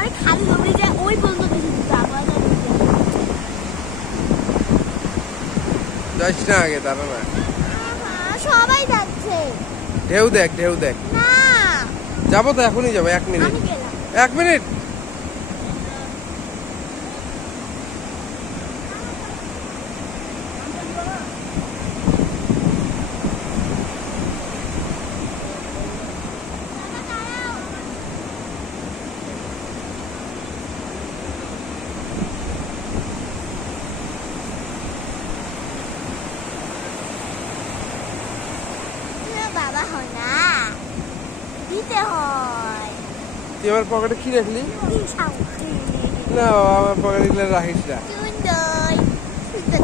আমার খালি জমি যে ওই পর্যন্ত কিছু দিতে আমার যাইস না আগে, দাঁড়া না। সবাই যাচ্ছে। ঢেউ দেখ, ঢেউ দেখ। না যাবো তো, এখনই যাবো, 1 মিনিট। আমি গেলাম। 1 মিনিট। বাবা হয় না, দিতে হয়। তুই আমার পকেটে কি রাখলি? কি সামগ্রী? না বাবা, আমার পকেটে রাখিস না। সুন্দর সুন্দর